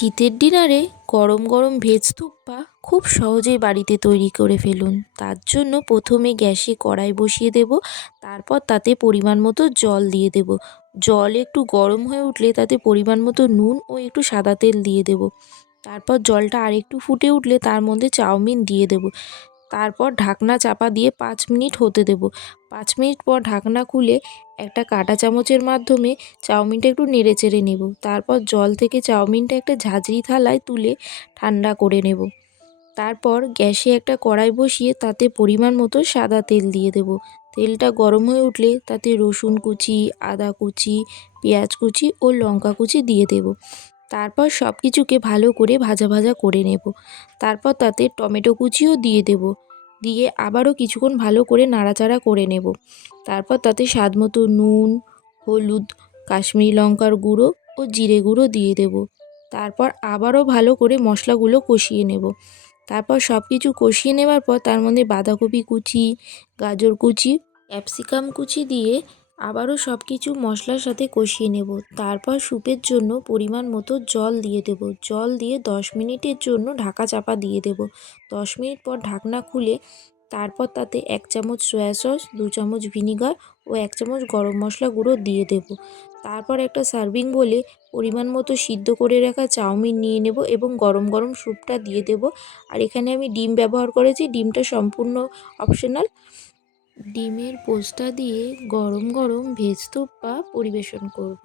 শীতের ডিনারে গরম গরম ভেজ থুপ্পা খুব সহজেই বাড়িতে তৈরি করে ফেলুন। তার জন্য প্রথমে গ্যাসে কড়াই বসিয়ে দেব, তারপর তাতে পরিমাণ মতো জল দিয়ে দেব। জল একটু গরম হয়ে উঠলে তাতে পরিমাণ মতো নুন ও একটু সাদা তেল দিয়ে দেব। তারপর জলটা আরেকটু ফুটে উঠলে তার মধ্যে চাউমিন দিয়ে দেব। তারপর ঢাকনা চাপা দিয়ে 5 মিনিট হতে দেব। 5 মিনিট পর ঢাকনা খুলে একটা কাঁটা চামচের মাধ্যমে চাউমিনটা একটু নেড়েচেড়ে নেব। তারপর জল থেকে চাউমিনটা একটা ঝাঁঝরি থালায় তুলে ঠান্ডা করে নেব। তারপর গ্যাসে একটা কড়াই বসিয়ে তাতে পরিমাণ মতো সাদা তেল দিয়ে দেব। তেলটা গরম হয়ে উঠলে তাতে রসুন কুচি, আদা কুচি, পেঁয়াজ কুচি ও লঙ্কা কুচি দিয়ে দেব। তারপর সব কিছুকে ভালো করে ভাজা ভাজা করে নেব। তারপর তাতে টমেটো কুচিও দিয়ে দেব। দিয়ে আবারও কিছুক্ষণ ভালো করে নাড়াচাড়া করে নেব। তারপর তাতে স্বাদ মতো নুন, হলুদ, কাশ্মীরি লঙ্কার গুঁড়ো ও জিরে গুঁড়ো দিয়ে দেব। তারপর আবারও ভালো করে মশলাগুলো কষিয়ে নেব। তারপর সব কিছু কষিয়ে নেওয়ার পর তার মধ্যে বাঁধাকপি কুচি, গাজর কুচি, ক্যাপসিকাম কুচি দিয়ে আবারও সব কিছু মশলার সাথে কষিয়ে নেব। তারপর স্যুপের জন্য পরিমাণ মতো জল দিয়ে দেব। জল দিয়ে 10 মিনিটের জন্য ঢাকা চাপা দিয়ে দেব। 10 মিনিট পর ঢাকনা খুলে তারপর তাতে 1 চামচ সয়া সস, 2 চামচ ভিনিগার ও 1 চামচ গরম মশলা গুঁড়ো দিয়ে দেব। তারপর একটা সার্ভিং বলে পরিমাণ মতো সিদ্ধ করে রাখা চাউমিন নিয়ে নেব এবং গরম গরম স্যুপটা দিয়ে দেব। আর এখানে আমি ডিম ব্যবহার করেছি, ডিমটা সম্পূর্ণ অপশনাল। ডিমের পোস্টটা দিয়ে গরম গরম ভেজ থুপ্পা পরিবেশন করব।